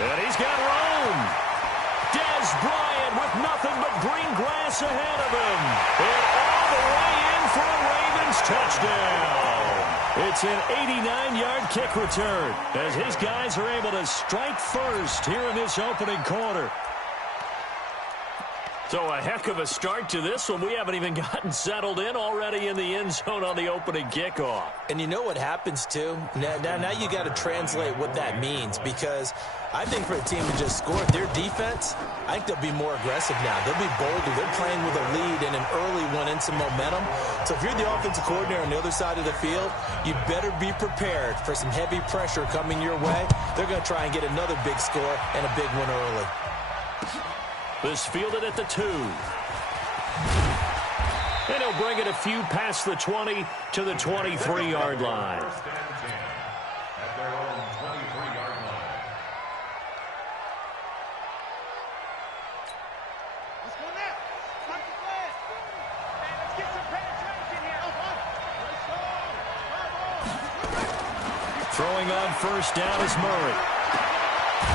And he's got room. Des Bryant with nothing but green grass ahead of him. And all the way in for a Ravens touchdown. It's an 89-yard kick return as his guys are able to strike first here in this opening quarter. So a heck of a start to this one. We haven't even gotten settled in already in the end zone on the opening kickoff. And you know what happens, too? Now you got to translate what that means, because I think for a team to just score their defense, I think they'll be more aggressive now. They'll be bolder. They're playing with a lead and an early one and some momentum. So if you're the offensive coordinator on the other side of the field, you better be prepared for some heavy pressure coming your way. They're going to try and get another big score and a big one early. This fielded at the 2. And he'll bring it a few past the 20 to the 23-yard line. Throwing on first down is Murray.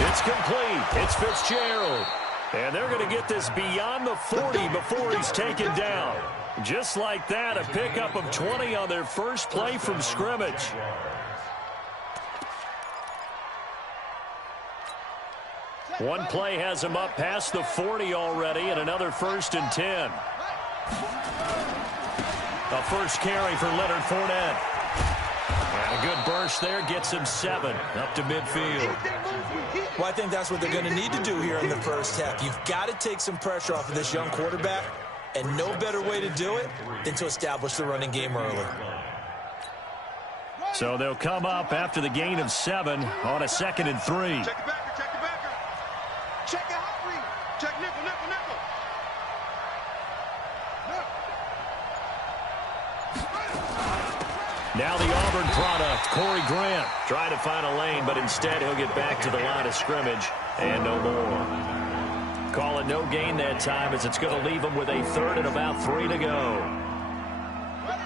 It's complete. It's Fitzgerald. And they're going to get this beyond the 40 before he's taken down. Just like that, a pickup of 20 on their first play from scrimmage. One play has him up past the 40 already, and another 1st and 10. A first carry for Leonard Fournette. And a good burst there gets him 7 up to midfield. Well, I think that's what they're going to need to do here in the first half. You've got to take some pressure off of this young quarterback, and no better way to do it than to establish the running game early. So they'll come up after the gain of 7 on a 2nd and 3. Check the backer, check the backer. Check the hot read. Check nickel, nickel, nickel. Now the Auburn product, Corey Grant, trying to find a lane, but instead he'll get back to the line of scrimmage and no more. Call it no gain that time, as it's going to leave them with a 3rd and about 3 to go.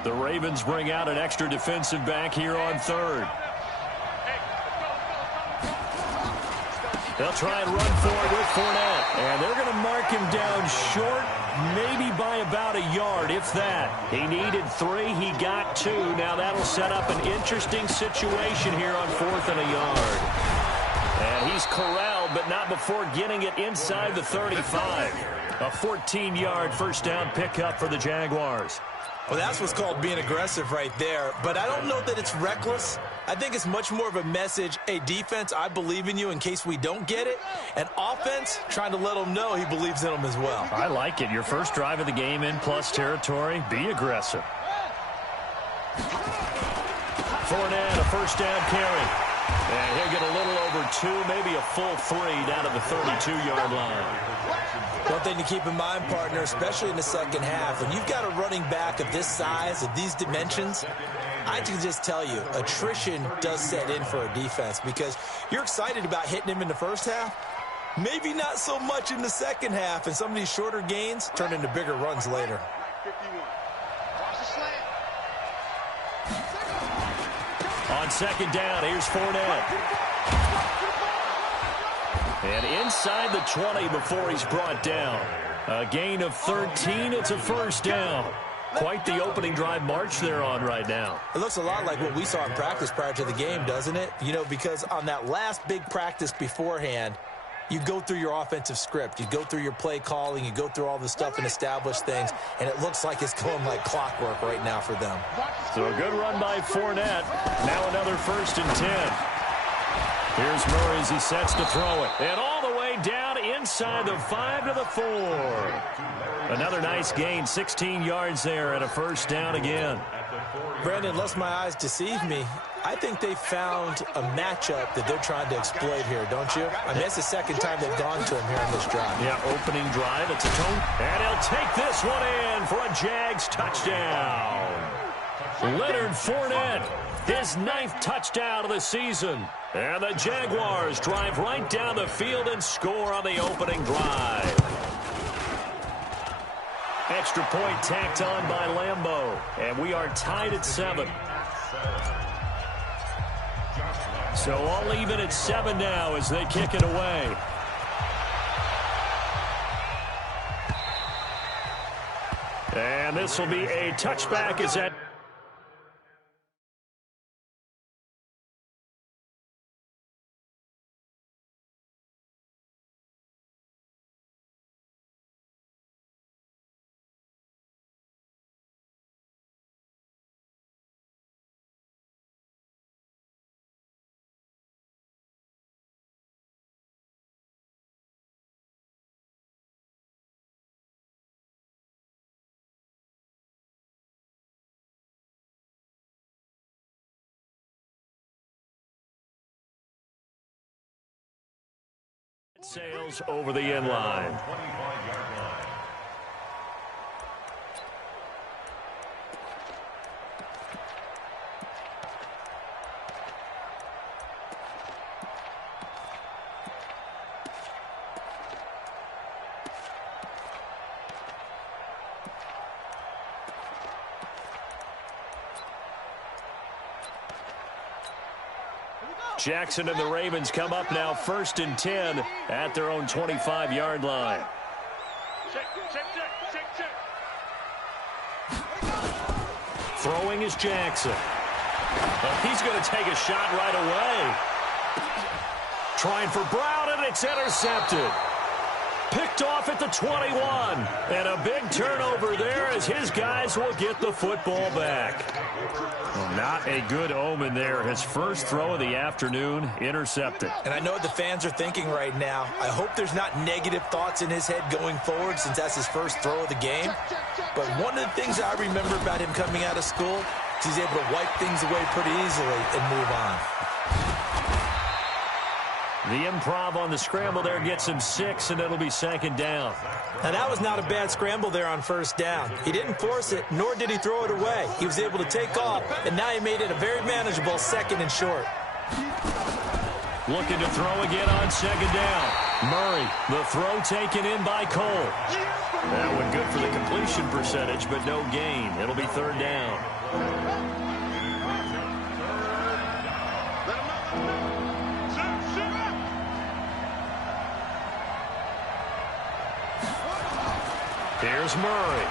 The Ravens bring out an extra defensive back here on 3rd. They'll try and run for it with Fournette. And they're going to mark him down short, maybe by about a yard, if that. He needed 3. He got 2. Now that'll set up an interesting situation here on 4th and a yard. And he's corralled, but not before getting it inside the 35. A 14-yard first down pickup for the Jaguars. Well, that's what's called being aggressive right there. But I don't know that it's reckless. I think it's much more of a message, hey, defense, I believe in you in case we don't get it. And offense, trying to let him know he believes in them as well. I like it. Your first drive of the game in plus territory, be aggressive. Fournette, a first down carry. And he'll get a little over 2, maybe a full 3 down to the 32-yard line. One thing to keep in mind, partner, especially in the second half, when you've got a running back of this size, of these dimensions, I can just tell you, attrition does set in for a defense, because you're excited about hitting him in the first half, maybe not so much in the second half, and some of these shorter gains turn into bigger runs later. On 2nd down, here's Fournette. And inside the 20 before he's brought down. A gain of 13, it's a first down. Quite the opening drive march they're on right now. It looks a lot like what we saw in practice prior to the game, doesn't it? You know, because on that last big practice beforehand, you go through your offensive script. You go through your play calling. You go through all the stuff and establish things. And it looks like it's going like clockwork right now for them. So a good run by Fournette. Now another 1st and 10. Here's Murray as he sets to throw it. And all the way down inside the 5 to the 4. Another nice gain, 16 yards there, and a first down again. Brandon, lest my eyes deceive me, I think they found a matchup that they're trying to exploit here, don't you? I mean, it's the second time they've gone to him here on this drive. Yeah, opening drive. It's a tone. And he'll take this one in for a Jags touchdown. Leonard Fournette, his 9th touchdown of the season. And the Jaguars drive right down the field and score on the opening drive. Extra point tacked on by Lambeau. And we are tied at 7. So all even at 7 now as they kick it away. And this will be a touchback as that... Sails over the end line. Jackson and the Ravens come up now 1st and 10 at their own 25-yard line. Check. Throwing is Jackson. Well, he's going to take a shot right away. Trying for Brown, and it's intercepted. Picked off at the 21. And a big turnover there as his guys will get the football back. Well, not a good omen there. His first throw of the afternoon intercepted. And I know what the fans are thinking right now. I hope there's not negative thoughts in his head going forward since that's his first throw of the game. But one of the things I remember about him coming out of school is he's able to wipe things away pretty easily and move on. The improv on the scramble there gets him 6, and it'll be 2nd down. Now, that was not a bad scramble there on 1st down. He didn't force it, nor did he throw it away. He was able to take off, and now he made it a very manageable 2nd and short. Looking to throw again on 2nd down. Murray, the throw taken in by Cole. That one good for the completion percentage, but no gain. It'll be 3rd down. Here's Murray.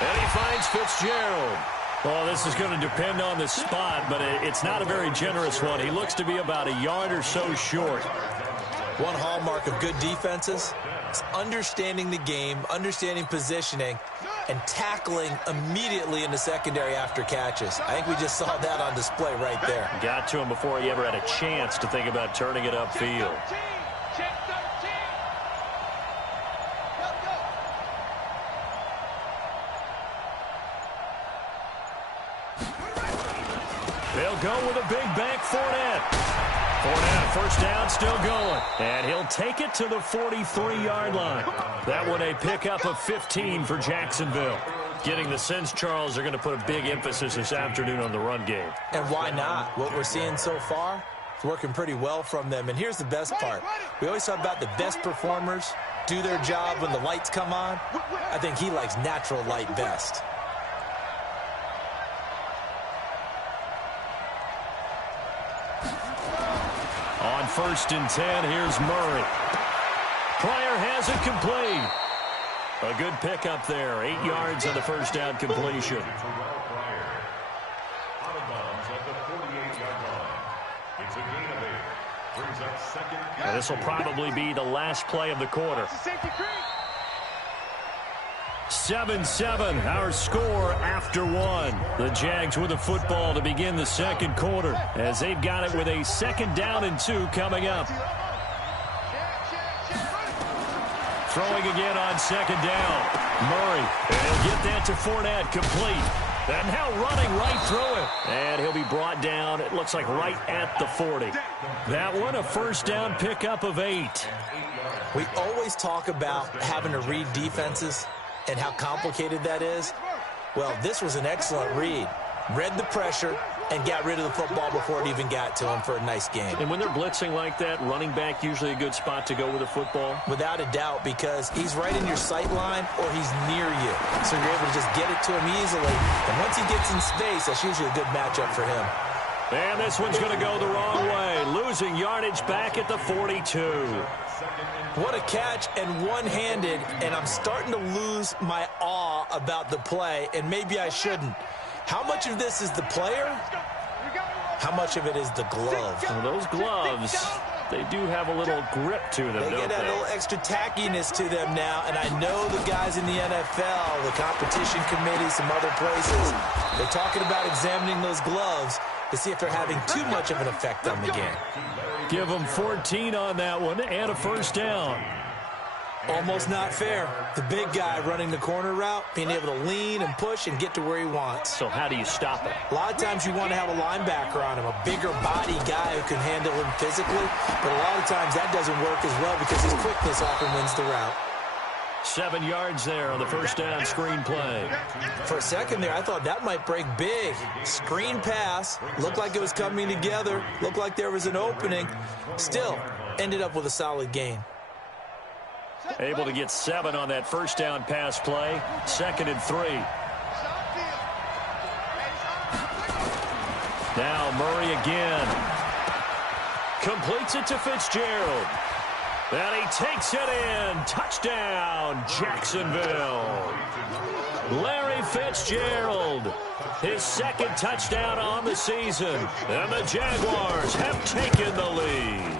And he finds Fitzgerald. Well, this is going to depend on the spot, but it's not a very generous one. He looks to be about a yard or so short. One hallmark of good defenses is understanding the game, understanding positioning, and tackling immediately in the secondary after catches. I think we just saw that on display right there. Got to him before he ever had a chance to think about turning it upfield. They'll go with a big bank, Fournette. Fournette, 1st down, still going. And he'll take it to the 43-yard line. That one a pickup of 15 for Jacksonville. Getting the sense, Charles, they're going to put a big emphasis this afternoon on the run game. And why not? What we're seeing so far is working pretty well from them. And here's the best part. We always talk about the best performers do their job when the lights come on. I think he likes natural light best. On 1st and 10, here's Murray. Pryor has it complete. A good pickup there. 8 yards on the 1st down completion. And this will probably be the last play of the quarter. 7-7, our score after 1. The Jags with the football to begin the 2nd quarter as they've got it with a 2nd down and 2 coming up. Throwing again on 2nd down. Murray, and he'll get that to Fournette, complete. And now running right through it. And he'll be brought down, it looks like right at the 40. That one a 1st down pickup of 8. We always talk about having to read defenses and how complicated that is. Well, this was an excellent read. Read the pressure and got rid of the football before it even got to him for a nice game. And when they're blitzing like that, running back usually a good spot to go with the football? Without a doubt, because he's right in your sight line or he's near you. So you're able to just get it to him easily. And once he gets in space, that's usually a good matchup for him. And this one's going to go the wrong way, losing yardage back at the 42. What a catch, and one-handed, and I'm starting to lose my awe about the play, and maybe I shouldn't. How much of this is the player? How much of it is the glove? Well, those gloves, they do have a little grip to them, They don't get that little extra tackiness to them now, and I know the guys in the NFL, the competition committee, some other places, they're talking about examining those gloves to see if they're having too much of an effect on the game. Give them 14 on that one and a first down. Almost not fair. The big guy running the corner route, being able to lean and push and get to where he wants. So how do you stop it? A lot of times you want to have a linebacker on him, a bigger body guy who can handle him physically, but a lot of times that doesn't work as well because his quickness often wins the route. 7 yards there on the first down screen play. For a second there, I thought that might break big. Screen pass, looked like it was coming together, looked like there was an opening. Still, ended up with a solid gain. Able to get 7 on that first down pass play. 2nd and 3. Now Murray again. Completes it to Fitzgerald. And he takes it in. Touchdown, Jacksonville. Larry Fitzgerald, his 2nd touchdown on the season. And the Jaguars have taken the lead.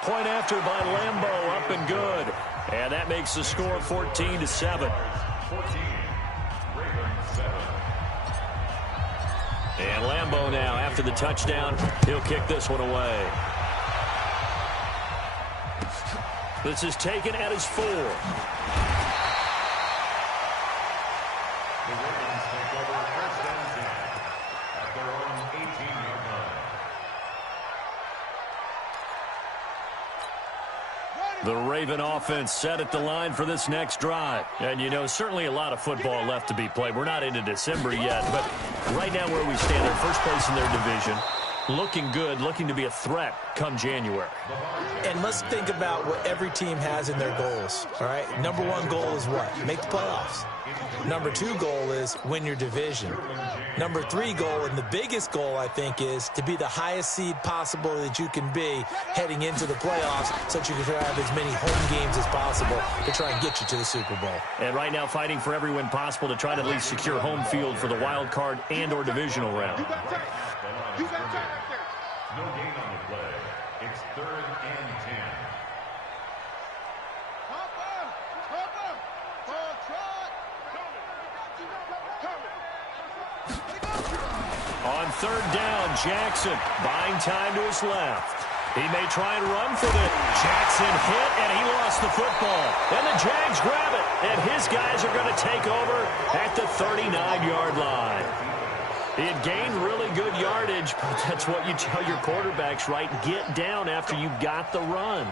Point after by Lambeau, up and good. And that makes the score 14-7. And Lambeau now, after the touchdown, he'll kick this one away. This is taken at his 4. The Raven offense set at the line for this next drive. And, you know, certainly a lot of football left to be played. We're not into December yet, but right now where we stand, they're first place in their division. Looking good, looking to be a threat come January. And let's think about what every team has in their goals, all right? Number 1 goal is what? Make the playoffs. Number 2 goal is win your division. Number 3 goal, and the biggest goal, I think, is to be the highest seed possible that you can be heading into the playoffs so that you can have as many home games as possible to try and get you to the Super Bowl. And right now fighting for every win possible to try to at least secure home field for the wild card and or divisional round. You got time up there. No gain on the play. It's 3rd and 10. Pop up! Pop up! Ball trot! On 3rd down, Jackson buying time to his left. He may try and run for it. Jackson hit, and he lost the football. And the Jags grab it, and his guys are going to take over at the 39-yard line. He had gained really good yardage, but that's what you tell your quarterbacks, right? Get down after you got the run.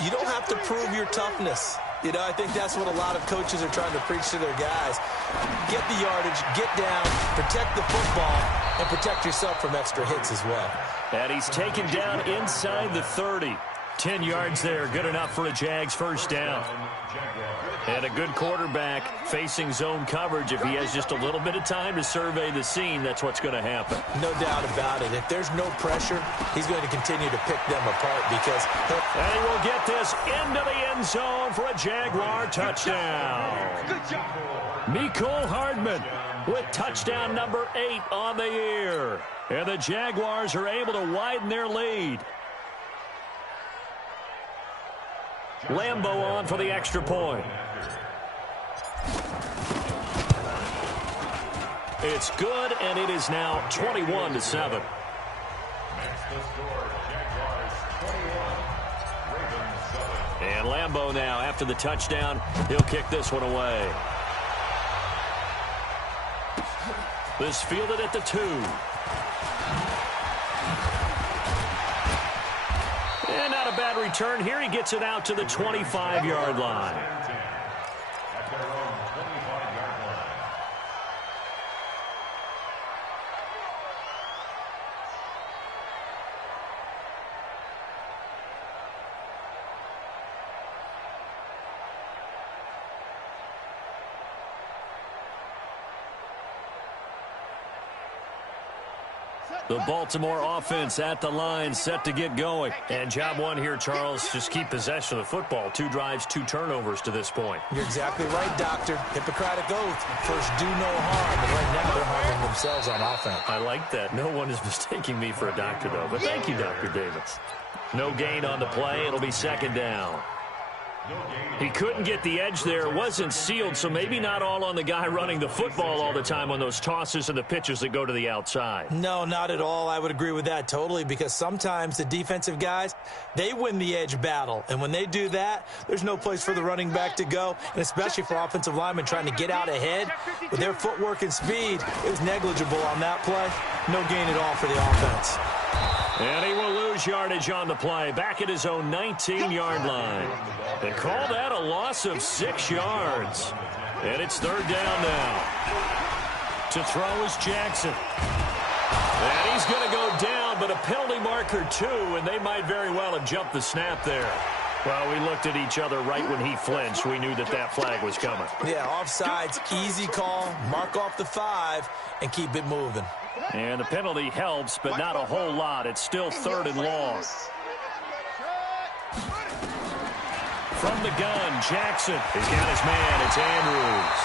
You don't have to prove your toughness. You know, I think that's what a lot of coaches are trying to preach to their guys. Get the yardage, get down, protect the football, and protect yourself from extra hits as well. And he's taken down inside the 30. 10 yards there, good enough for a Jags first down. And a good quarterback facing zone coverage. If he has just a little bit of time to survey the scene, that's what's going to happen. No doubt about it. If there's no pressure, he's going to continue to pick them apart because... And he will get this into the end zone for a Jaguar touchdown. Mecole Hardman with touchdown number 8 on the year. And the Jaguars are able to widen their lead. Lambeau on for the extra point. It's good, and it is now 21-7. And Lambeau now, after the touchdown, he'll kick this one away. This fielded at the 2. And not a bad return. Here he gets it out to the 25-yard line. The Baltimore offense at the line, set to get going. And job one here, Charles, just keep possession of the football. 2 drives, 2 turnovers to this point. You're exactly right, Doctor. Hippocratic oath. First, do no harm. And right now, they're harming themselves on offense. I like that. No one is mistaking me for a doctor, though. But thank you, Dr. Davis. No gain on the play. It'll be second down. He couldn't get the edge there. It wasn't sealed, so maybe not all on the guy running the football all the time on those tosses and the pitches that go to the outside. No, not at all. I would agree with that totally, because sometimes the defensive guys, they win the edge battle. And when they do that, there's no place for the running back to go, and especially for offensive linemen trying to get out ahead. With their footwork and speed, it was negligible on that play. No gain at all for the offense. And he will lose yardage on the play, back at his own 19-yard line. They call that a loss of 6 yards. And it's third down now. To throw is Jackson. And he's going to go down, but a penalty marker too, and they might very well have jumped the snap there. Well, we looked at each other right when he flinched. We knew that that flag was coming. Yeah, offsides, easy call, mark off the 5, and keep it moving. And the penalty helps, but not a whole lot. It's still third and long. From the gun, Jackson. He's got his man. It's Andrews.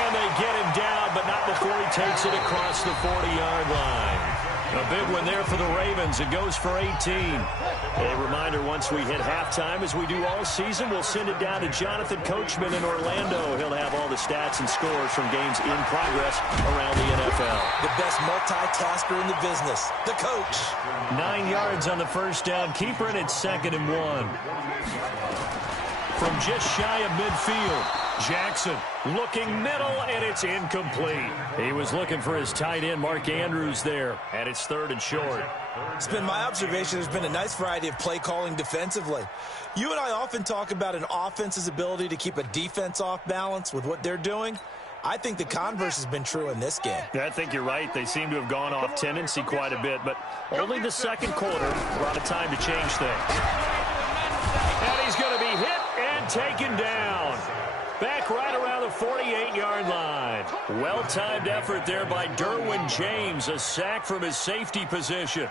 And they get him down, but not before he takes it across the 40-yard line. A big one there for the Ravens. It goes for 18. A reminder, once we hit halftime, as we do all season, we'll send it down to Jonathan Coachman in Orlando. He'll have all the stats and scores from games in progress around the NFL. The best multitasker in the business, the coach. 9 yards on the first down. Keeper, and it's 2nd and 1. From just shy of midfield, Jackson looking middle, and it's incomplete. He was looking for his tight end, Mark Andrews, there, and it's 3rd and short. It's been my observation there's been a nice variety of play calling defensively. You and I often talk about an offense's ability to keep a defense off balance with what they're doing. I think the converse has been true in this game. Yeah, I think you're right. They seem to have gone off tendency quite a bit, but only the second quarter, a lot of time to change things. And he's going to be hit and taken down. Back right around the 48-yard line. Well-timed effort there by Derwin James. A sack from his safety position.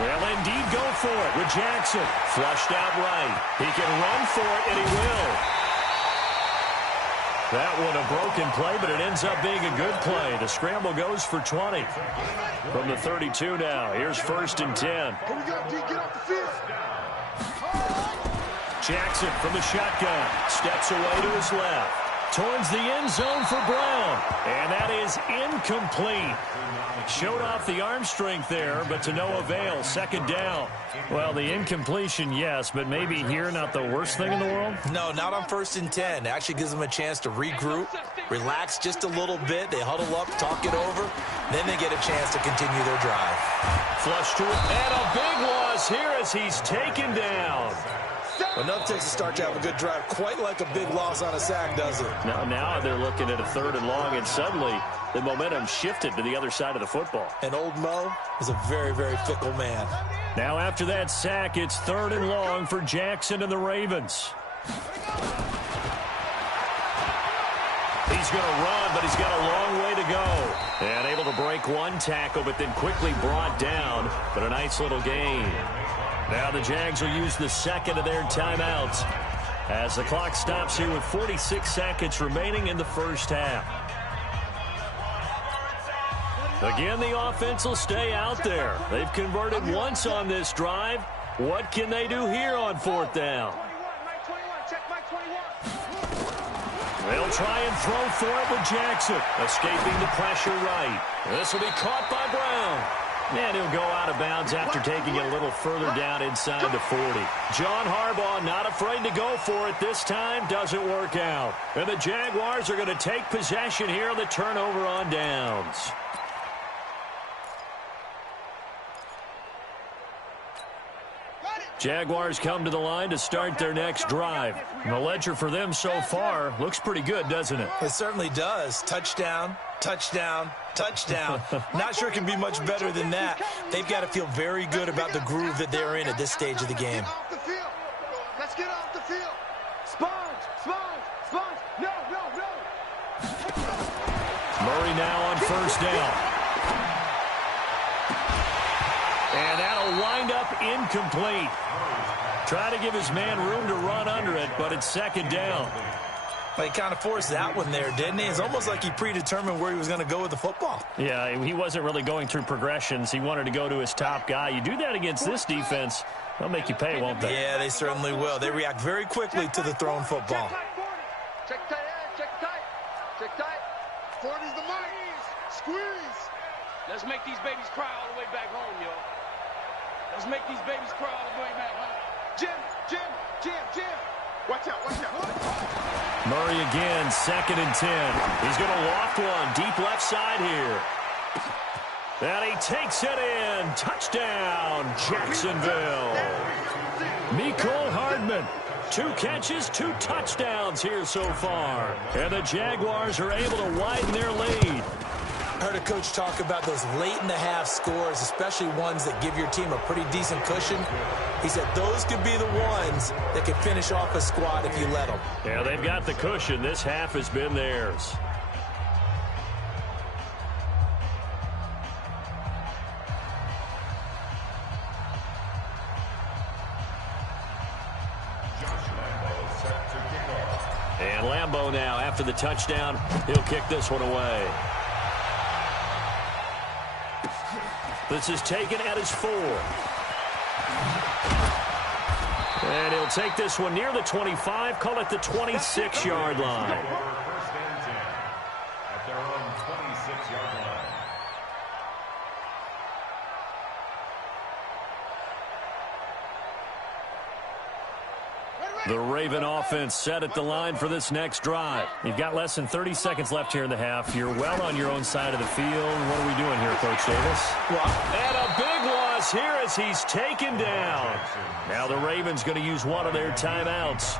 Well, indeed, go for it with Jackson. Flushed out right. He can run for it, and he will. That one a broken play, but it ends up being a good play. The scramble goes for 20. From the 32 now. Here's 1st and 10. Jackson from the shotgun. Steps away to his left. Towards the end zone for Brown. And that is incomplete. Showed off the arm strength there, but to no avail. 2nd down. Well, the incompletion, yes, but maybe here not the worst thing in the world? No, not on 1st and 10. Actually gives them a chance to regroup, relax just a little bit. They huddle up, talk it over. Then they get a chance to continue their drive. Flush to it, and a big loss here as he's taken down. Enough takes to start to have a good drive. Quite like a big loss on a sack, does it? Now they're looking at a 3rd and long, and suddenly the momentum shifted to the other side of the football. And old Mo is a very, very fickle man. Now after that sack, it's 3rd and long for Jackson and the Ravens. He's going to run, but he's got a long way to go. And able to break one tackle, but then quickly brought down. But a nice little gain. Now the Jags will use the 2nd of their timeouts as the clock stops here with 46 seconds remaining in the first half. Again, the offense will stay out there. They've converted once on this drive. What can they do here on 4th down? They'll try and throw for it with Jackson. Escaping the pressure right. This will be caught by Brown. And he'll go out of bounds after taking it a little further down inside the 40. John Harbaugh not afraid to go for it this time. Doesn't work out. And the Jaguars are going to take possession here on the turnover on downs. Jaguars come to the line to start their next drive. And the ledger for them so far looks pretty good, doesn't it? It certainly does. Touchdown, touchdown, touchdown. Not sure it can be much better than that. They've got to feel very good about the groove that they're in at this stage of the game. Let's get off the field. Sponge, sponge, sponge. No, no, no. Murray now on 1st down. incomplete. Try to give his man room to run under it, but it's second down. He kind of forced that one there, didn't he? It's almost like he predetermined where he was going to go with the football. Yeah, he wasn't really going through progressions. He wanted to go to his top guy. You do that against this defense, they'll make you pay, won't they? Yeah, they certainly will. They react very quickly to the thrown football. Check tight, check tight. Check tight. 40's the mark. Squeeze. Let's make these babies cry all the way back home, yo. Let's make these babies cry all the way back home. Jim. Watch out. Murray again, 2nd and 10. He's going to loft one deep left side here. And he takes it in. Touchdown, Jacksonville. Mecole Hardman. 2 catches, 2 touchdowns here so far. And the Jaguars are able to widen their lead. I heard a coach talk about those late-in-the-half scores, especially ones that give your team a pretty decent cushion. He said those could be the ones that could finish off a squad if you let them. Yeah, they've got the cushion. This half has been theirs. And Lambeau now, after the touchdown, he'll kick this one away. This is taken at his 4. And he'll take this one near the 25, call it the 26-yard line. First and 10 at their own 26-yard line. The Raven offense set at the line for this next drive. You've got less than 30 seconds left here in the half. You're well on your own side of the field. What are we doing here, Coach Davis? And a big loss here as he's taken down. Now the Ravens going to use one of their timeouts,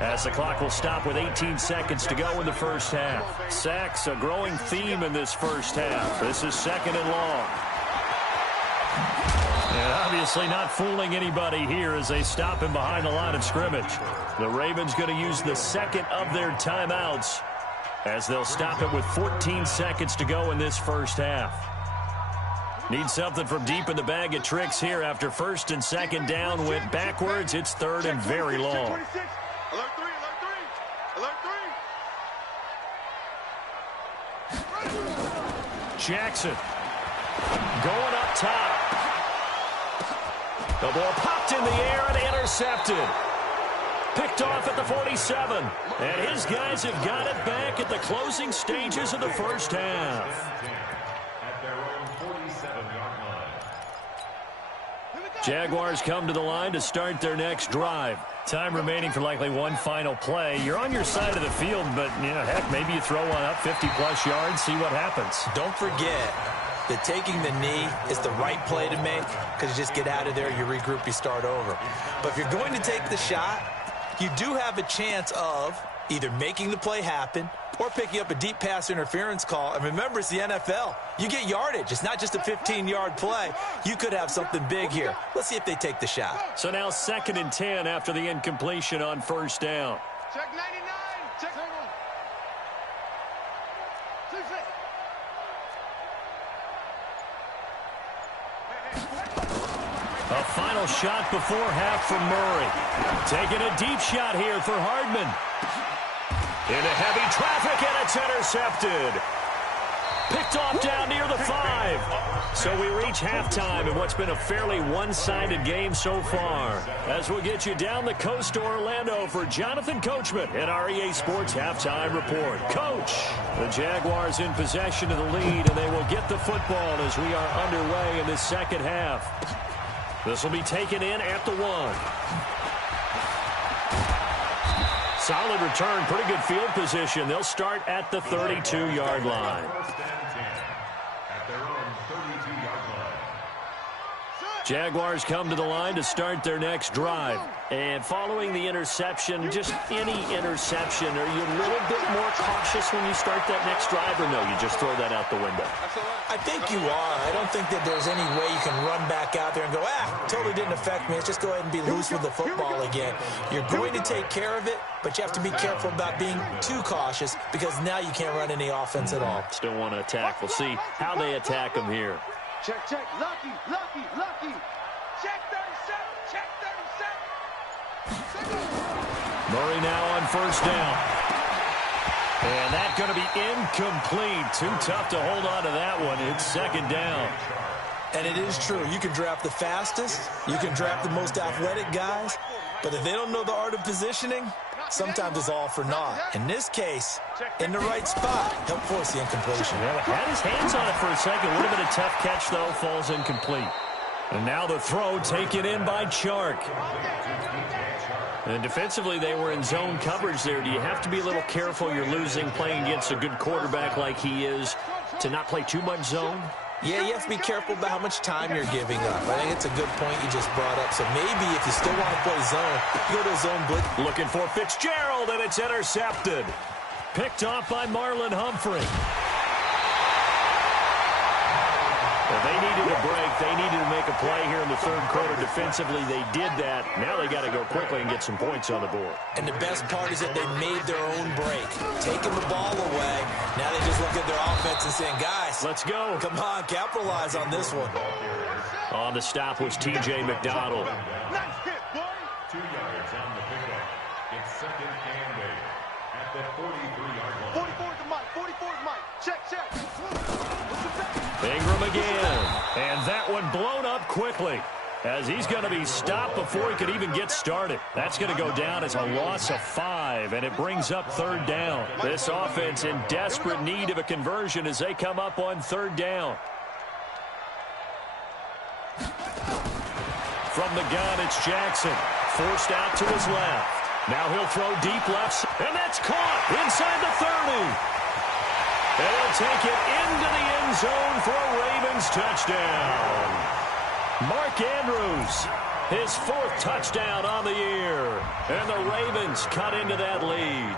as the clock will stop with 18 seconds to go in the first half. Sacks, a growing theme in this first half. This is 2nd and long. And obviously not fooling anybody here as they stop him behind the line of scrimmage. The Ravens going to use the 2nd of their timeouts as they'll stop it with 14 seconds to go in this first half. Need something from deep in the bag of tricks here after 1st and 2nd down went backwards. It's 3rd and very long. Alert 3. Jackson going up top. The ball popped in the air and intercepted. Picked off at the 47. And his guys have got it back at the closing stages of the first half. At their own 47-yard line. Jaguars come to the line to start their next drive. Time remaining for likely one final play. You're on your side of the field, but, heck, maybe you throw one up 50-plus yards, see what happens. Don't forget that taking the knee is the right play to make, because you just get out of there, you regroup, you start over. But if you're going to take the shot, you do have a chance of either making the play happen or picking up a deep pass interference call. And remember, it's the NFL. You get yardage. It's not just a 15-yard play. You could have something big here. Let's see if they take the shot. So now 2nd and 10 after the incompletion on 1st down. Check 99. Check 1. A final shot before half from Murray. Taking a deep shot here for Hardman. Into heavy traffic, and it's intercepted. Picked off down near the 5. So we reach halftime in what's been a fairly one-sided game so far. As we'll get you down the coast to Orlando for Jonathan Coachman at our EA Sports Halftime Report. Coach, the Jaguars in possession of the lead, and they will get the football as we are underway in this second half. This will be taken in at the 1. Solid return, pretty good field position. They'll start at the 32-yard line. First and 10 at their own 32-yard line. Jaguars come to the line to start their next drive. And following the interception, just any interception, are you a little bit more cautious when you start that next drive, or no, you just throw that out the window? I think you are. I don't think that there's any way you can run back out there and go, totally didn't affect me. Let's just go ahead and be loose with the football again. You're going to take care of it, but you have to be careful about being too cautious, because now you can't run any offense at all. Still want to attack. We'll see how they attack them here. Check. Lucky. Check 37. Check 37. Murray now on first down. And that's going to be incomplete. Too tough to hold on to that one. It's second down. And it is true. You can draft the fastest. You can draft the most athletic guys. But if they don't know the art of positioning, sometimes it's all for naught. In this case, in the right spot, help force the incompletion. Well, had his hands on it for a second. Would have been a tough catch, though. Falls incomplete. And now the throw taken in by Chark. And defensively, they were in zone coverage there. Do you have to be a little careful? You're losing, playing against a good quarterback like he is, to not play too much zone? Yeah, you have to be careful about how much time you're giving up. I think it's a good point you just brought up. So maybe if you still want to play zone, you go to a zone blitz. Looking for Fitzgerald, and it's intercepted. Picked off by Marlon Humphrey. Well, they needed a break. They needed to make a play here in the third quarter. Defensively, they did that. Now they got to go quickly and get some points on the board. And the best part is that they made their own break. Taking the ball away. Now they just look at their offense and saying, guys, let's go. Come on, capitalize on this one. On the stop was T.J. McDonald. Nice hit, boy. 2 yards on the pickup. It's second and 8 at the 43-yard line. 44 is the mic. 44 is Mike. Check, check. Ingram again. And that one blown up quickly, as he's going to be stopped before he could even get started. That's going to go down as a loss of 5, and it brings up third down. This offense in desperate need of a conversion as they come up on third down. From the gun, it's Jackson. Forced out to his left. Now he'll throw deep left, and that's caught inside the 30. They'll take it into the end zone for a Ravens touchdown. Mark Andrews, his 4th touchdown on the year. And the Ravens cut into that lead.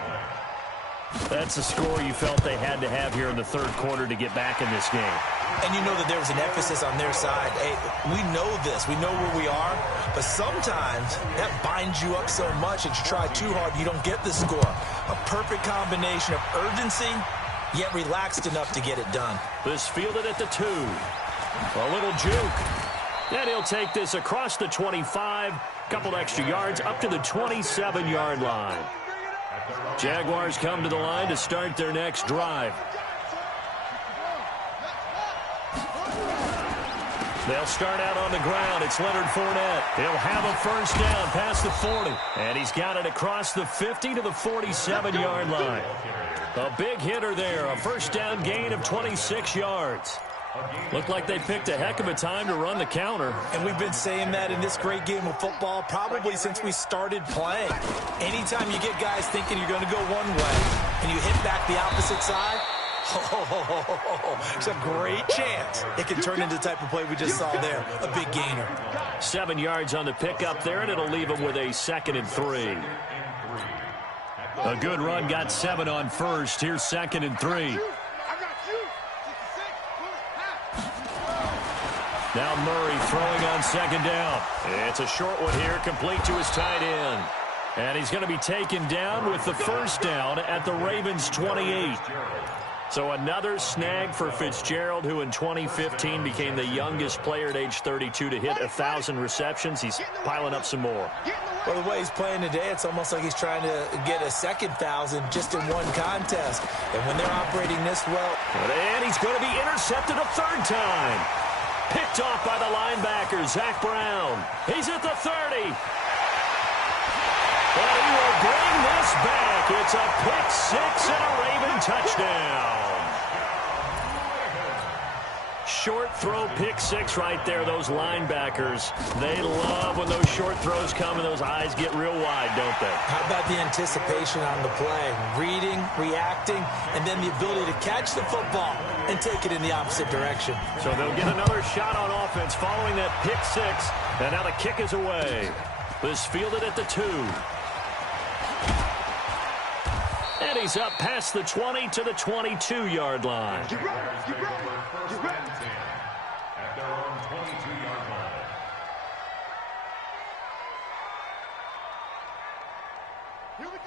That's a score you felt they had to have here in the third quarter to get back in this game. And you know that there was an emphasis on their side. Hey, we know this. We know where we are. But sometimes that binds you up so much that you try too hard, you don't get the score. A perfect combination of urgency, yet relaxed enough to get it done. This fielded at the 2. A little juke. And he'll take this across the 25. Couple extra yards up to the 27-yard line. Jaguars come to the line to start their next drive. They'll start out on the ground. It's Leonard Fournette. He'll have a first down past the 40. And he's got it across the 50 to the 47-yard line. A big hitter there. A first down gain of 26 yards. Looked like they picked a heck of a time to run the counter. And we've been saying that in this great game of football probably since we started playing. Anytime you get guys thinking you're going to go one way and you hit back the opposite side, it's a great chance it can turn into the type of play we just saw there, a big gainer. 7 yards on the pickup there, and it'll leave them with a 2nd and 3. A good run, got 7 on first. Here's 2nd and 3. Now Murray throwing on 2nd down. It's a short one here, complete to his tight end. And he's going to be taken down with the first down at the Ravens' 28. So another snag for Fitzgerald, who in 2015 became the youngest player at age 32 to hit 1,000 receptions. He's piling up some more. Well, the way he's playing today, it's almost like he's trying to get a second 1,000 just in one contest. And when they're operating this well... And he's going to be intercepted a 3rd time. Picked off by the linebacker, Zach Brown. He's at the 30. But he will bring this back. It's a pick 6 and a Raven touchdown. Short throw, pick 6 right there. Those linebackers, they love when those short throws come and those eyes get real wide, don't they? How about the anticipation on the play? Reading, reacting, and then the ability to catch the football and take it in the opposite direction. So they'll get another shot on offense following that pick 6. And now the kick is away. This fielded at the 2. And he's up past the 20 to the 22-yard line. At their own 22-yard line.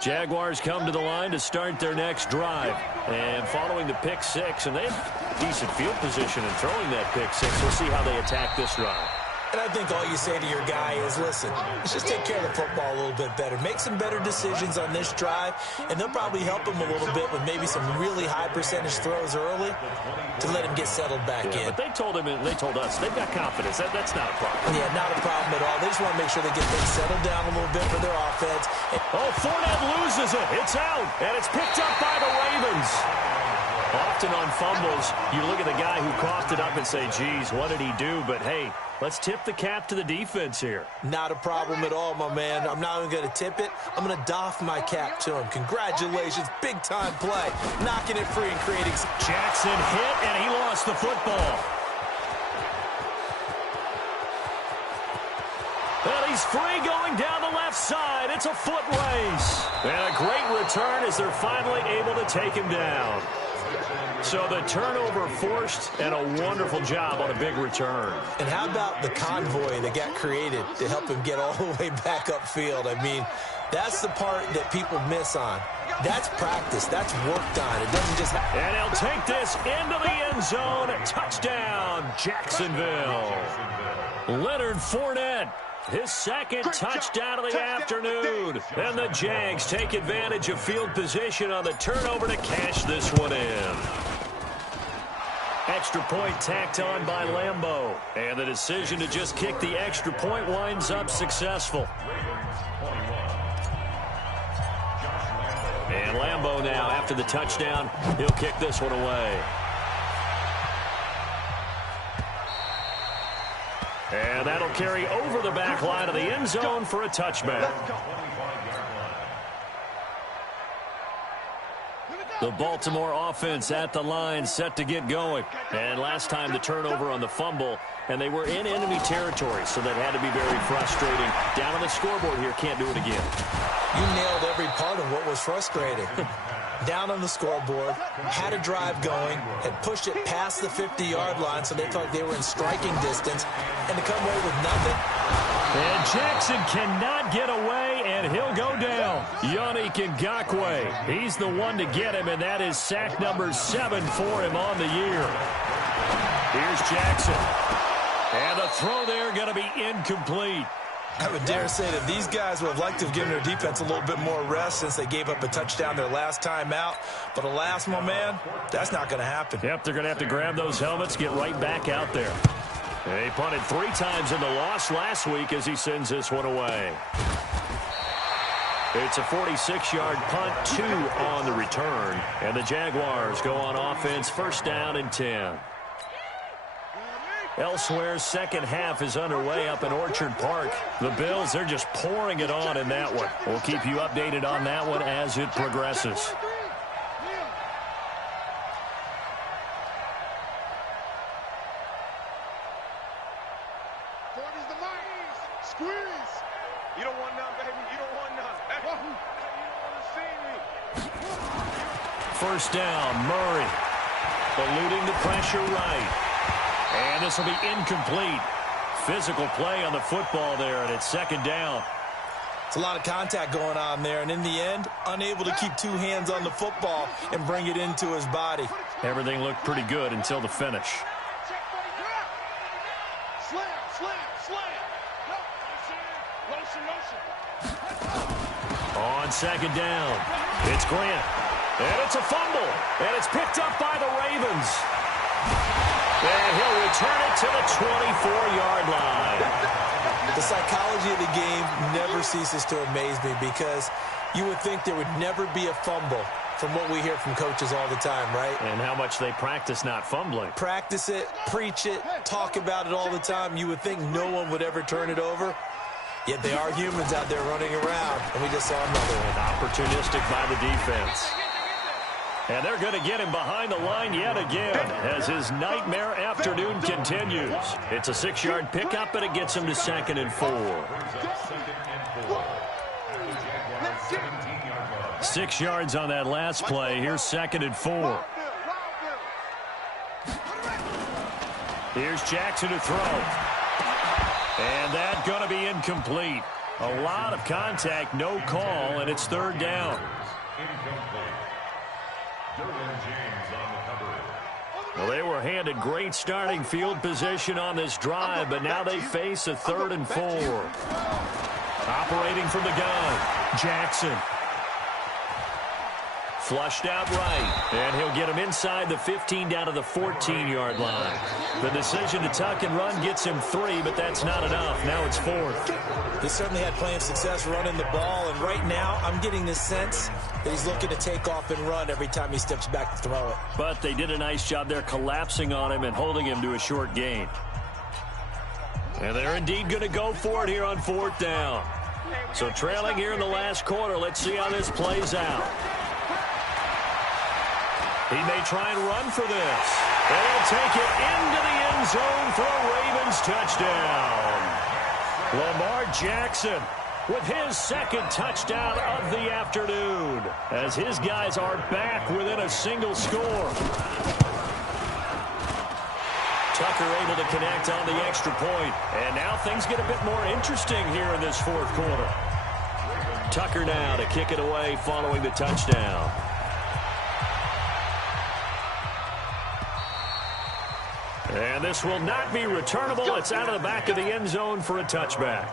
Jaguars come to the line to start their next drive. And following the pick 6, and they have decent field position in throwing that pick 6. We'll see how they attack this drive. And I think all you say to your guy is, listen, let's just take care of the football a little bit better. Make some better decisions on this drive, and they'll probably help him a little bit with maybe some really high percentage throws early to let him get settled back in. But they told us, they've got confidence. That's not a problem. Yeah, not a problem at all. They just want to make sure they get things settled down a little bit for their offense. Fournette loses it. It's out, and it's picked up by the Ravens. Often on fumbles, you look at the guy who coughed it up and say, geez, what did he do? But, hey, let's tip the cap to the defense here. Not a problem at all, my man. I'm not even going to tip it. I'm going to doff my cap to him. Congratulations. Big-time play. Knocking it free and creating. Jackson hit, and he lost the football. And he's free going down the left side. It's a foot race. And a great return as they're finally able to take him down. So the turnover forced, and a wonderful job on a big return. And how about the convoy that got created to help him get all the way back upfield? I mean, that's the part that people miss on. That's practice. That's worked on. It doesn't just happen. And he'll take this into the end zone. Touchdown, Jacksonville. Leonard Fournette. His second touchdown of the afternoon. And the Jags take advantage of field position on the turnover to cash this one in. Extra point tacked on by Lambeau. And the decision to just kick the extra point winds up successful. And Lambeau now, after the touchdown, he'll kick this one away. And that'll carry over the back line of the end zone for a touchback. The Baltimore offense at the line, set to get going. And last time the turnover on the fumble, and they were in enemy territory, so that had to be very frustrating. Down on the scoreboard here, can't do it again. You nailed every part of what was frustrating. Down on the scoreboard, had a drive going, had pushed it past the 50-yard line, so they thought they were in striking distance, and to come away with nothing. And Jackson cannot get away, and he'll go down. Yannick Ngakoue, he's the one to get him, and that is sack number 7 for him on the year. Here's Jackson. And the throw there going to be incomplete. I would dare say that these guys would have liked to have given their defense a little bit more rest since they gave up a touchdown their last time out. But alas, my man, that's not going to happen. Yep, they're going to have to grab those helmets, get right back out there. He punted 3 times in the loss last week as he sends this one away. It's a 46-yard punt, 2 on the return. And the Jaguars go on offense, first down and 10. Elsewhere, second half is underway up in Orchard Park. The Bills, they're just pouring it on in that one. We'll keep you updated on that one as it progresses. Squeeze. You don't want none, baby. You don't want none. Hey, you don't want to see me. First down, Murray. Eluding the pressure right. And this will be incomplete. Physical play on the football there, and it's second down. It's a lot of contact going on there, and in the end, unable to keep 2 hands on the football and bring it into his body. Everything looked pretty good until the finish. Slam, slam, slam. Motion. On second down, it's Grant. And it's a fumble. And it's picked up by the Ravens. And he'll return it to the 24-yard line. The psychology of the game never ceases to amaze me because you would think there would never be a fumble from what we hear from coaches all the time, right? And how much they practice not fumbling. Practice it, preach it, talk about it all the time. You would think no one would ever turn it over. Yet they are humans out there running around, and we just saw another one. Opportunistic by the defense. And they're going to get him behind the line yet again as his nightmare afternoon continues. It's a 6-yard pickup, and it gets him to 2nd and 4. 6 yards on that last play. Here's 2nd and 4. Here's Jackson to throw. And that's going to be incomplete. A lot of contact, no call, and it's 3rd down. Incomplete. Derwin James on the cover. Well, they were handed great starting field position on this drive, but now they face a 3rd and 4. Operating from the gun, Jackson. Flushed out right, and he'll get him inside the 15 down to the 14-yard line. The decision to tuck and run gets him 3, but that's not enough. Now it's 4th. He certainly had plenty of success running the ball, and right now I'm getting the sense that he's looking to take off and run every time he steps back to throw it. But they did a nice job there collapsing on him and holding him to a short gain. And they're indeed going to go for it here on 4th down. So trailing here in the last quarter, let's see how this plays out. He may try and run for this. And he'll take it into the end zone for a Ravens touchdown. Lamar Jackson with his 2nd touchdown of the afternoon, as his guys are back within a single score. Tucker able to connect on the extra point. And now things get a bit more interesting here in this 4th quarter. Tucker now to kick it away following the touchdown. And this will not be returnable. It's out of the back of the end zone for a touchback.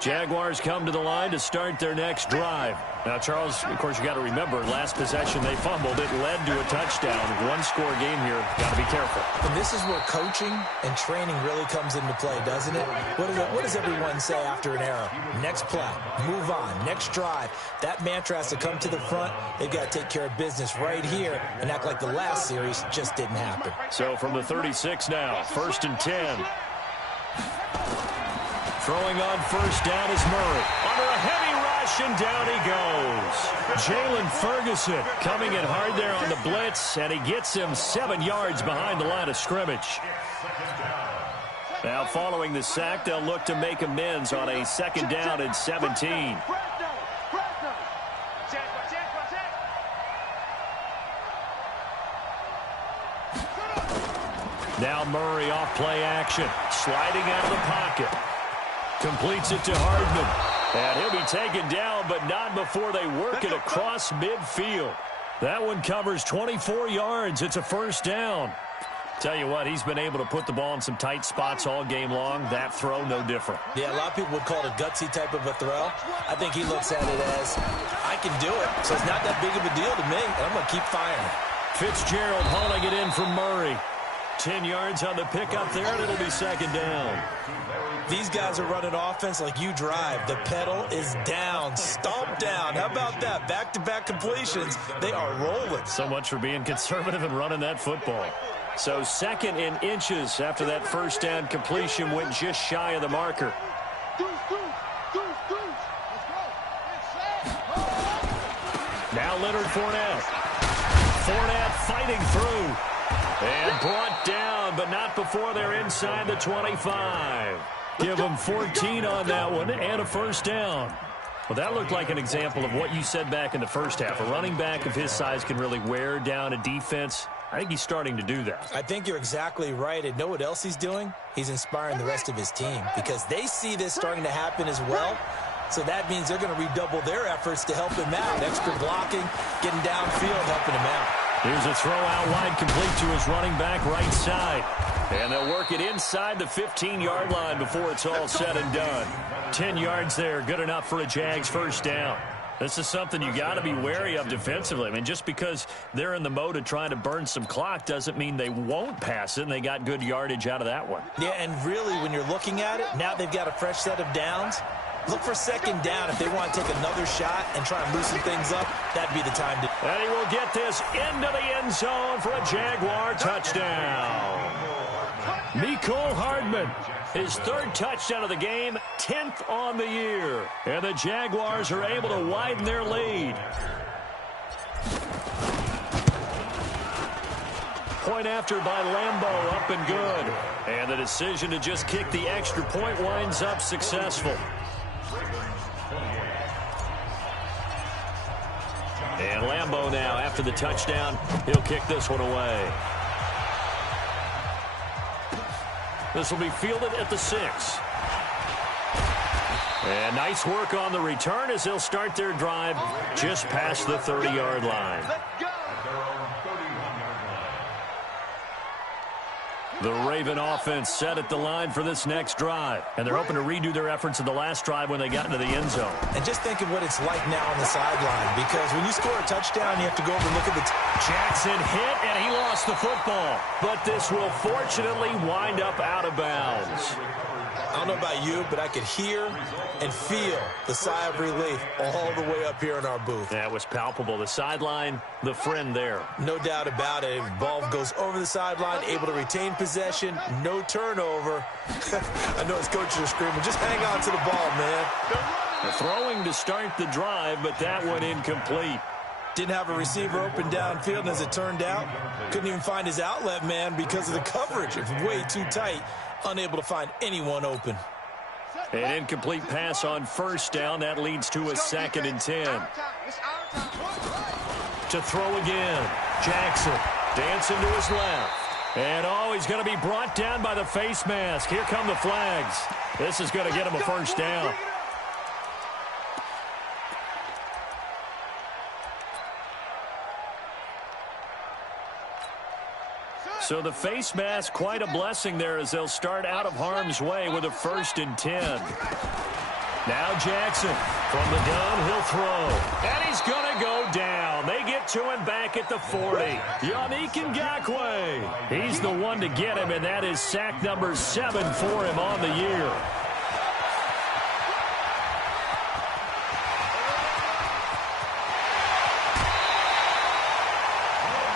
Jaguars come to the line to start their next drive. Now, Charles, of course, you got to remember, last possession they fumbled. It led to a touchdown. 1-score game here. Got to be careful. And this is where coaching and training really comes into play, doesn't it? What does everyone say after an error? Next play, move on, next drive. That mantra has to come to the front. They've got to take care of business right here and act like the last series just didn't happen. So from the 36 now, 1st and 10. Throwing on 1st down is Murray. Under a heavy rush, and down he goes. Jalen Ferguson coming in hard there on the blitz, and he gets him 7 yards behind the line of scrimmage. Now following the sack, they'll look to make amends on a 2nd down and 17. Now Murray off play action, sliding out of the pocket. Completes it to Hardman. And he'll be taken down, but not before they work it across midfield. That one covers 24 yards. It's a 1st down. Tell you what, he's been able to put the ball in some tight spots all game long. That throw, no different. Yeah, a lot of people would call it a gutsy type of a throw. I think he looks at it as, I can do it, so it's not that big of a deal to me, and I'm going to keep firing. Fitzgerald hauling it in from Murray. 10 yards on the pickup there, and it'll be 2nd down. These guys are running offense like you drive. The pedal is down, stomp down. How about that? Back-to-back completions. They are rolling. So much for being conservative and running that football. So 2nd in inches after that 1st down completion went just shy of the marker. Now Leonard Fournette. Fournette fighting through. And brought down, but not before they're inside the 25. Give them 14 on that one and a 1st down. Well, that looked like an example of what you said back in the 1st half. A running back of his size can really wear down a defense. I think he's starting to do that. I think you're exactly right. And know what else he's doing? He's inspiring the rest of his team because they see this starting to happen as well. So that means they're going to redouble their efforts to help him out. Extra blocking, getting downfield, helping him out. Here's a throw out wide, complete to his running back right side. And they'll work it inside the 15-yard line before it's all said and done. 10 yards there, good enough for a Jags 1st down. This is something you got to be wary of defensively. I mean, just because they're in the mode of trying to burn some clock doesn't mean they won't pass it, and they got good yardage out of that one. Yeah, and really, when you're looking at it, now they've got a fresh set of downs. Look for 2nd down. If they want to take another shot and try and loosen things up, that'd be the time to. And he will get this into the end zone for a Jaguar touchdown. Mecole Hardman, his 3rd touchdown of the game, 10th on the year. And the Jaguars are able to widen their lead. Point after by Lambeau, up and good. And the decision to just kick the extra point winds up successful. And Lambeau now, after the touchdown, he'll kick this one away. This will be fielded at the 6. And nice work on the return as they'll start their drive just past the 30-yard line. The Raven offense set at the line for this next drive. And they're hoping to redo their efforts in the last drive when they got into the end zone. And just think of what it's like now on the sideline, because when you score a touchdown, you have to go over and look at the Jackson hit, and he lost the football. But this will fortunately wind up out of bounds. I don't know about you, but I could hear and feel the sigh of relief all the way up here in our booth. That was palpable. The sideline, the friend there. No doubt about it. Ball goes over the sideline, able to retain possession, no turnover. I know his coaches are screaming, just hang on to the ball, man. The throwing to start the drive, but that one incomplete. Didn't have a receiver open downfield, and as it turned out, couldn't even find his outlet man because of the coverage. It was way too tight. Unable to find anyone open. An incomplete pass on first down. That leads to a 2nd and 10. To throw again. Jackson dancing to his left. And, he's going to be brought down by the face mask. Here come the flags. This is going to get him a first down. So the face mask, quite a blessing there as they'll start out of harm's way with a 1st and 10. Now Jackson from the gun, he'll throw. And he's going to go down. They get to him back at the 40. Yannick Ngakoue. He's the one to get him, and that is sack number 7 for him on the year.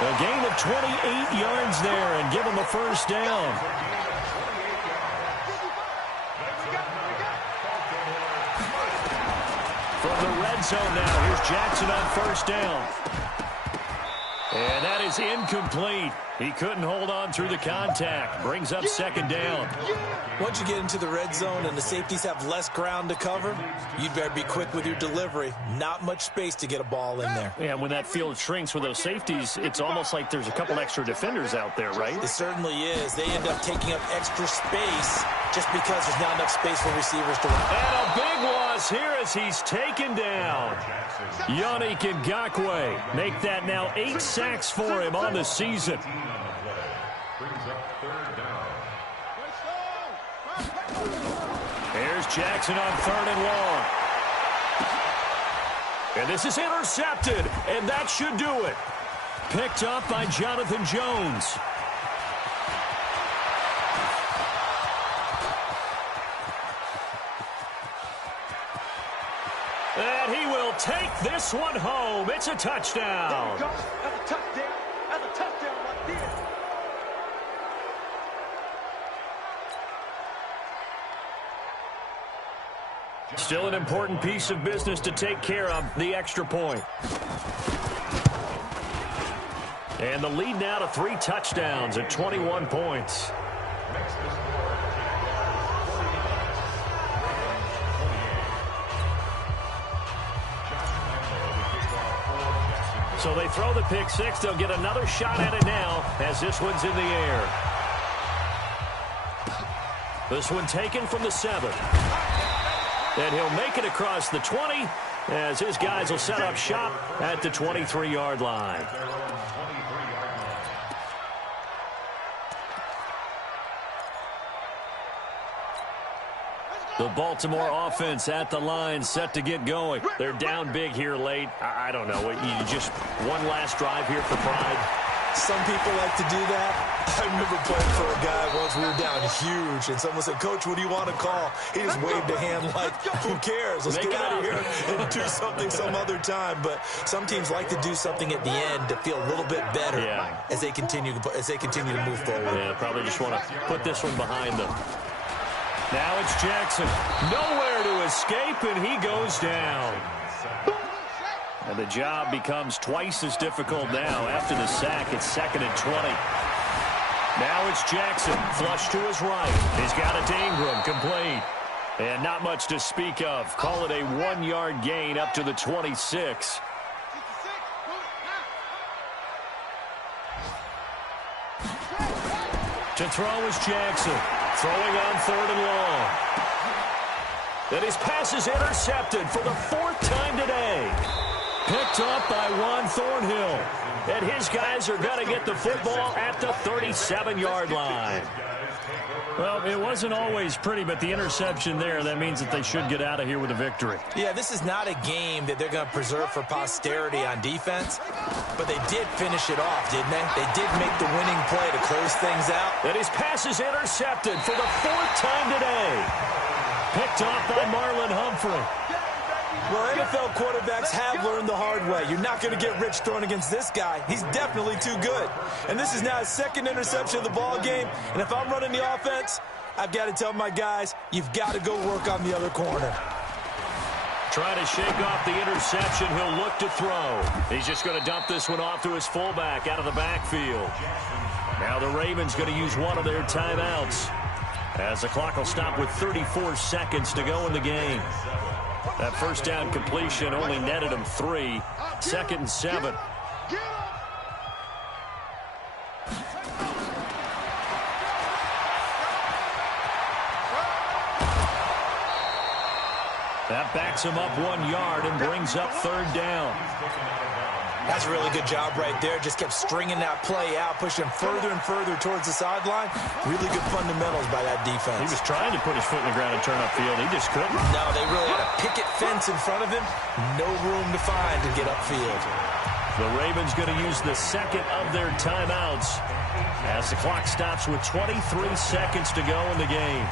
A gain of 28 yards there and give him a first down. From the red zone now, here's Jackson on first down. And that is incomplete. He couldn't hold on through the contact. Brings up 2nd down. Once you get into the red zone and the safeties have less ground to cover, you'd better be quick with your delivery. Not much space to get a ball in there. Yeah, when that field shrinks with those safeties, it's almost like there's a couple extra defenders out there, right? It certainly is. They end up taking up extra space just because there's not enough space for receivers to run. And a big loss here as he's taken down. Yannick Ngakoue make that now 8 sacks for him on the season. Here's Jackson on 3rd and long. And this is intercepted, and that should do it. Picked up by Jonathan Jones. And he will take this one home. It's a touchdown. There you go. That's a touchdown. That's a touchdown right there. Still an important piece of business to take care of, the extra point. And the lead now to 3 touchdowns at 21 points. So they throw the pick 6. They'll get another shot at it now as this one's in the air. This one taken from the 7. And he'll make it across the 20 as his guys will set up shop at the 23-yard line. The Baltimore offense at the line set to get going. They're down big here late. I don't know. You just one last drive here for pride. Some people like to do that. I remember playing for a guy once. We were down huge, and someone said, "Coach, what do you want to call?" He just waved a hand like, "Who cares? Let's get out of here and do something some other time." But some teams like to do something at the end to feel a little bit better as they continue to move forward. Yeah, probably just want to put this one behind them. Now it's Jackson. Nowhere to escape, and he goes down. And the job becomes twice as difficult now. After the sack, it's 2nd and 20. Now it's Jackson, flush to his right. He's got it to Ingram, complete. And not much to speak of. Call it a 1-yard gain up to the 26. To throw is Jackson. Throwing on 3rd and long. And his pass is intercepted for the 4th time today. Picked up by Juan Thornhill. And his guys are going to get the football at the 37-yard line. Well, it wasn't always pretty, but the interception there, that means that they should get out of here with a victory. Yeah, this is not a game that they're going to preserve for posterity on defense, but they did finish it off, didn't they? They did make the winning play to close things out. And his pass is intercepted for the 4th time today. Picked off by Marlon Humphrey. Well, NFL quarterbacks have learned the hard way. You're not going to get rich throwing against this guy. He's definitely too good. And this is now his 2nd interception of the ball game. And if I'm running the offense, I've got to tell my guys, you've got to go work on the other corner. Try to shake off the interception. He'll look to throw. He's just going to dump this one off to his fullback out of the backfield. Now the Ravens going to use one of their timeouts, as the clock will stop with 34 seconds to go in the game. That first down completion only netted him 3. 2nd and 7. That backs him up 1 yard and brings up 3rd down. That's a really good job right there. Just kept stringing that play out, pushing further and further towards the sideline. Really good fundamentals by that defense. He was trying to put his foot in the ground and turn upfield. He just couldn't. No, they really had a picket fence in front of him. No room to find to get upfield. The Ravens going to use the 2nd of their timeouts as the clock stops with 23 seconds to go in the game.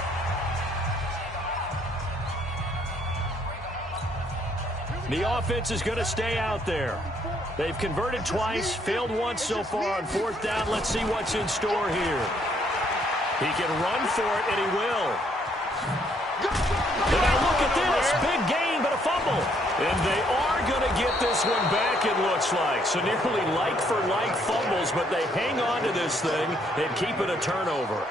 The offense is going to stay out there. They've converted twice, failed once so far on 4th down. Let's see what's in store here. He can run for it, and he will. And now look at this. Big gain, but a fumble. And they are going to get this one back, it looks like. So nearly like-for-like fumbles, but they hang on to this thing and keep it a turnover.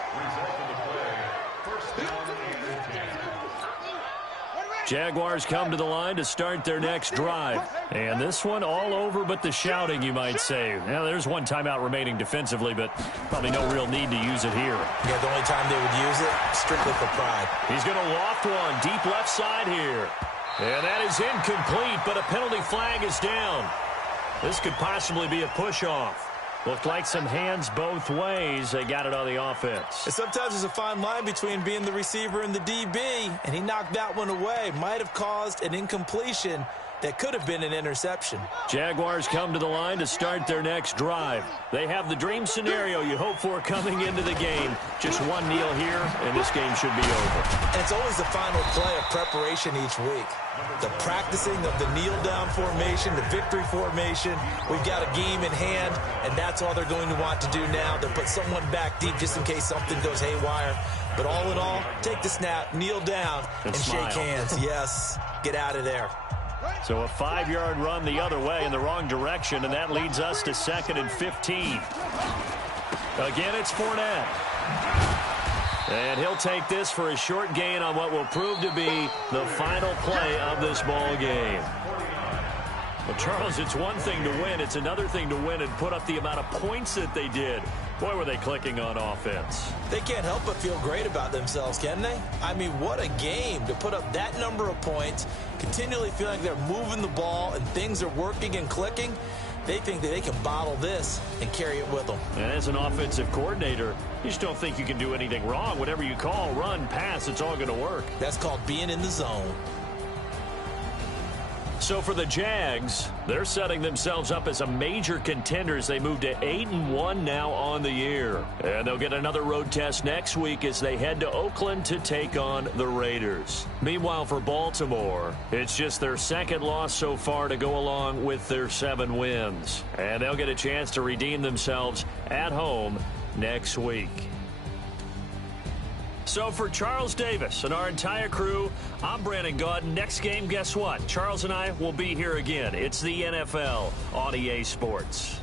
Jaguars come to the line to start their next drive. And this one all over but the shouting, you might say. Now, there's one timeout remaining defensively, but probably no real need to use it here. Yeah, the only time they would use it, strictly for pride. He's going to loft one deep left side here. And that is incomplete, but a penalty flag is down. This could possibly be a push-off. Looked like some hands both ways. They got it on the offense. And sometimes there's a fine line between being the receiver and the DB, and he knocked that one away. Might have caused an incompletion that could have been an interception. Jaguars come to the line to start their next drive. They have the dream scenario you hope for coming into the game. Just one kneel here, and this game should be over. And it's always the final play of preparation each week. The practicing of the kneel-down formation, the victory formation. We've got a game in hand, and that's all they're going to want to do now. They'll put someone back deep just in case something goes haywire. But all in all, take the snap, kneel down, and shake hands. Yes, get out of there. So a 5-yard run the other way in the wrong direction, and that leads us to 2nd and 15. Again, it's Fournette. And he'll take this for a short gain on what will prove to be the final play of this ball game. Well, Charles, it's one thing to win. It's another thing to win and put up the amount of points that they did. Boy, were they clicking on offense. They can't help but feel great about themselves, can they? I mean, what a game to put up that number of points, continually feeling like they're moving the ball and things are working and clicking. They think that they can bottle this and carry it with them. And as an offensive coordinator, you just don't think you can do anything wrong. Whatever you call, run, pass, it's all going to work. That's called being in the zone. So for the Jags, they're setting themselves up as a major contender as they move to 8-1 now on the year. And they'll get another road test next week as they head to Oakland to take on the Raiders. Meanwhile, for Baltimore, it's just their 2nd loss so far to go along with their 7 wins. And they'll get a chance to redeem themselves at home next week. So for Charles Davis and our entire crew, I'm Brandon Gaudin. Next game, guess what? Charles and I will be here again. It's the NFL on EA Sports.